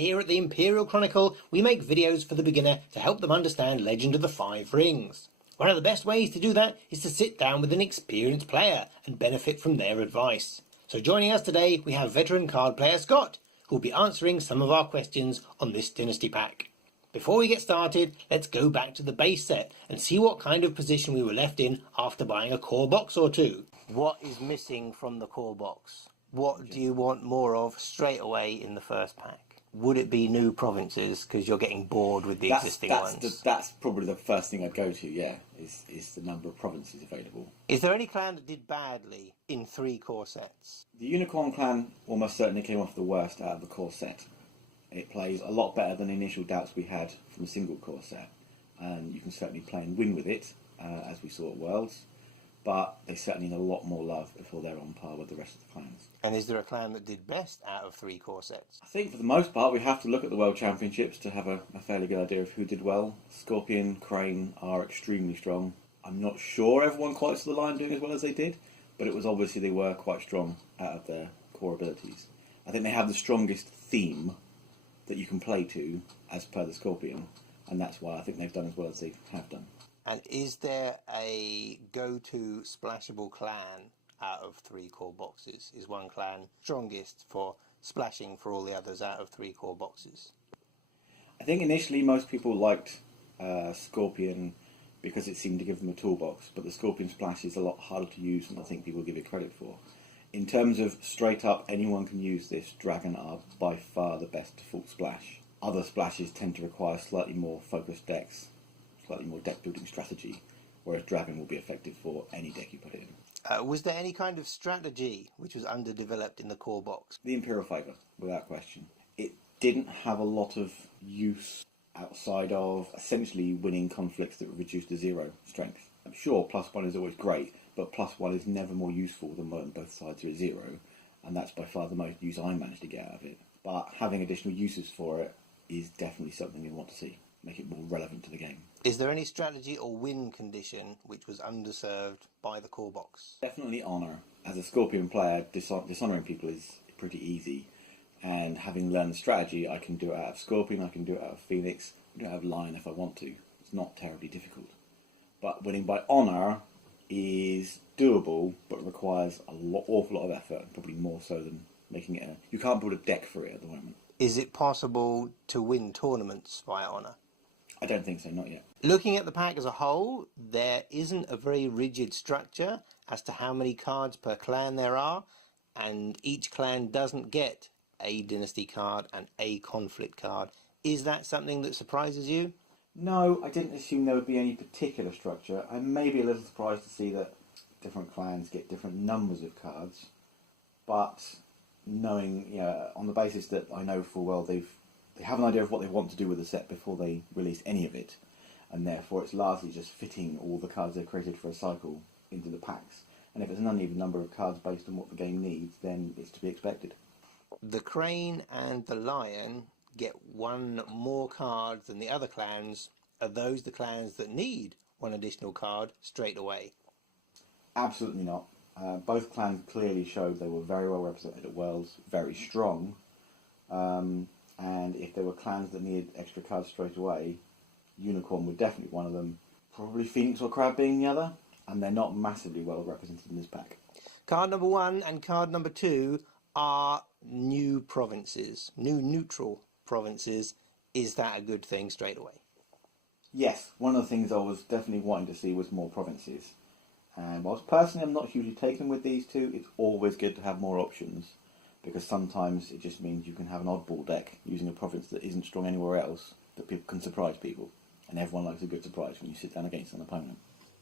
Here at the Imperial Chronicle, we make videos for the beginner to help them understand Legend of the Five Rings. One of the best ways to do that is to sit down with an experienced player and benefit from their advice. So joining us today, we have veteran card player Scott, who will be answering some of our questions on this Dynasty Pack. Before we get started, let's go back to the base set and see what kind of position we were left in after buying a core box or two. What is missing from the core box? What do you want more of straight away in the first pack? Would it be new provinces because you're getting bored with the existing ones? That's probably the first thing I'd go to, yeah, is the number of provinces available. Is there any clan that did badly in 3 core sets? The Unicorn clan almost certainly came off the worst out of the core set. It plays a lot better than the initial doubts we had from a single core set, and you can certainly play and win with it, as we saw at Worlds, but they certainly need a lot more love before they're on par with the rest of the clans. And is there a clan that did best out of 3 core sets? I think for the most part we have to look at the World Championships to have a fairly good idea of who did well. Scorpion, Crane are extremely strong. I'm not sure everyone quite saw the line doing as well as they did, but it was obviously they were quite strong out of their core abilities. I think they have the strongest theme that you can play to as per the Scorpion, and that's why I think they've done as well as they have done. And is there a go-to splashable clan out of 3 core boxes? Is one clan strongest for splashing for all the others out of 3 core boxes? I think initially most people liked Scorpion because it seemed to give them a toolbox, but the Scorpion splash is a lot harder to use than I think people give it credit for. In terms of straight up anyone can use this, Dragon are by far the best default splash. Other splashes tend to require slightly more focused decks, slightly more deck building strategy, whereas Dragon will be effective for any deck you put it in. Was there any kind of strategy which was underdeveloped in the core box? The Imperial Favour, without question. It didn't have a lot of use outside of essentially winning conflicts that were reduced to 0 strength. I'm sure +1 is always great, but +1 is never more useful than when both sides are at 0, and that's by far the most use I managed to get out of it. But having additional uses for it is definitely something you want to see, make it more relevant to the game. Is there any strategy or win condition which was underserved by the core box? Definitely Honour. As a Scorpion player, dishonouring people is pretty easy, and having learned the strategy, I can do it out of Scorpion, I can do it out of Phoenix, I can do it out of Lion if I want to. It's not terribly difficult. But winning by Honour is doable, but requires an awful lot of effort, probably more so than making it you can't build a deck for it at the moment. Is it possible to win tournaments via Honour? I don't think so, not yet. Looking at the pack as a whole, there isn't a very rigid structure as to how many cards per clan there are, and each clan doesn't get a Dynasty card and a conflict card. Is that something that surprises you? No, I didn't assume there would be any particular structure. I may be a little surprised to see that different clans get different numbers of cards, but knowing, on the basis that I know full well they have an idea of what they want to do with the set before they release any of it, and therefore it's largely just fitting all the cards they've created for a cycle into the packs. And if it's an uneven number of cards based on what the game needs, then it's to be expected. The Crane and the Lion get one more card than the other clans. Are those the clans that need one additional card straight away? Absolutely not. Both clans clearly showed they were very well represented at Worlds, very strong. And if there were clans that needed extra cards straight away, Unicorn were definitely one of them. Probably Phoenix or Crab being the other, and they're not massively well represented in this pack. Card number 1 and card number 2 are new provinces, new neutral provinces. Is that a good thing straight away? Yes, one of the things I was definitely wanting to see was more provinces. And whilst personally I'm not hugely taken with these two, it's always good to have more options, because sometimes it just means you can have an oddball deck using a province that isn't strong anywhere else, that people can surprise people, and everyone likes a good surprise when you sit down against an opponent.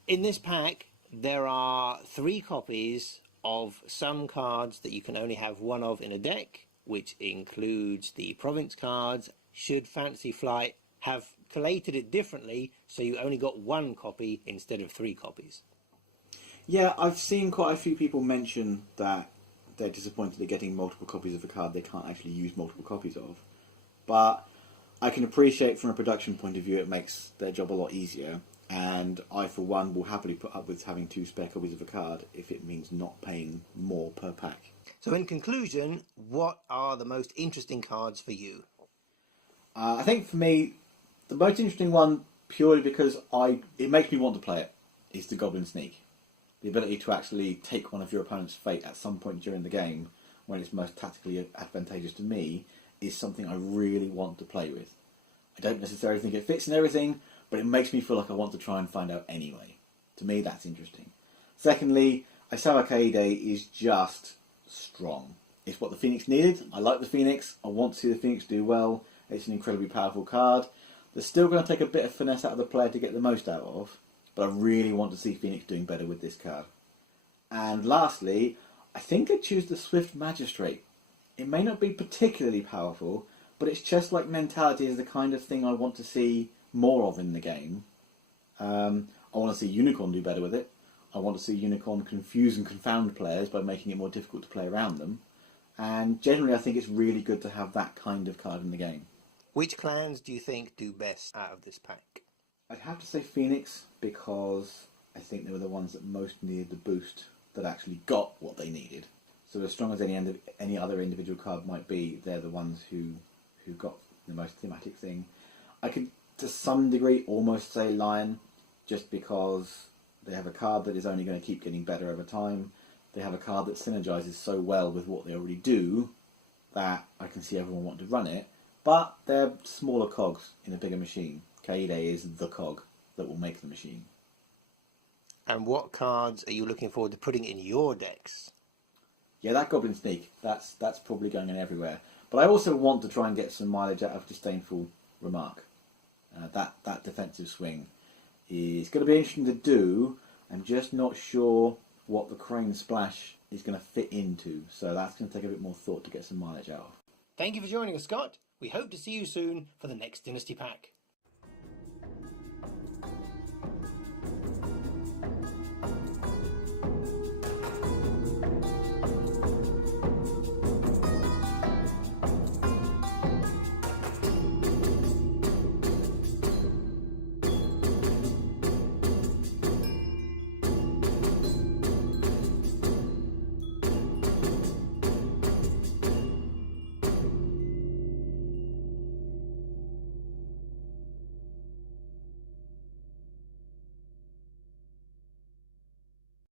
In this pack there are 3 copies of some cards that you can only have one of in a deck, which includes the province cards. Should Fantasy Flight have collated it differently so you only got 1 copy instead of 3 copies? Yeah, I've seen quite a few people mention that they're disappointed at getting multiple copies of a card they can't actually use multiple copies of. But I can appreciate from a production point of view it makes their job a lot easier, and I for one will happily put up with having 2 spare copies of a card if it means not paying more per pack. So in conclusion, what are the most interesting cards for you? I think for me, the most interesting one, purely because it makes me want to play it, is the Goblin Sneak. The ability to actually take one of your opponent's fate at some point during the game, when it's most tactically advantageous to me, is something I really want to play with. I don't necessarily think it fits in everything, but it makes me feel like I want to try and find out anyway. To me, that's interesting. Secondly, Isawa Kaede is just strong. It's what the Phoenix needed. I like the Phoenix. I want to see the Phoenix do well. It's an incredibly powerful card. They're still going to take a bit of finesse out of the player to get the most out of, but I really want to see Phoenix doing better with this card. And lastly, I think I'd choose the Swift Magistrate. It may not be particularly powerful, but its chess-like mentality is the kind of thing I want to see more of in the game. I want to see Unicorn do better with it. I want to see Unicorn confuse and confound players by making it more difficult to play around them. And generally, I think it's really good to have that kind of card in the game. Which clans do you think do best out of this pack? I'd have to say Phoenix, because I think they were the ones that most needed the boost, that actually got what they needed. So as strong as any other individual card might be, they're the ones who got the most thematic thing. I could, to some degree, almost say Lion, just because they have a card that is only going to keep getting better over time. They have a card that synergizes so well with what they already do that I can see everyone wanting to run it. But they're smaller cogs in a bigger machine. Kaede is the cog that will make the machine. And what cards are you looking forward to putting in your decks? Yeah, that Goblin Sneak, that's probably going in everywhere. But I also want to try and get some mileage out of Disdainful Remark. That defensive swing is going to be interesting to do. I'm just not sure what the Crane Splash is going to fit into. So that's going to take a bit more thought to get some mileage out of. Thank you for joining us, Scott. We hope to see you soon for the next Dynasty Pack.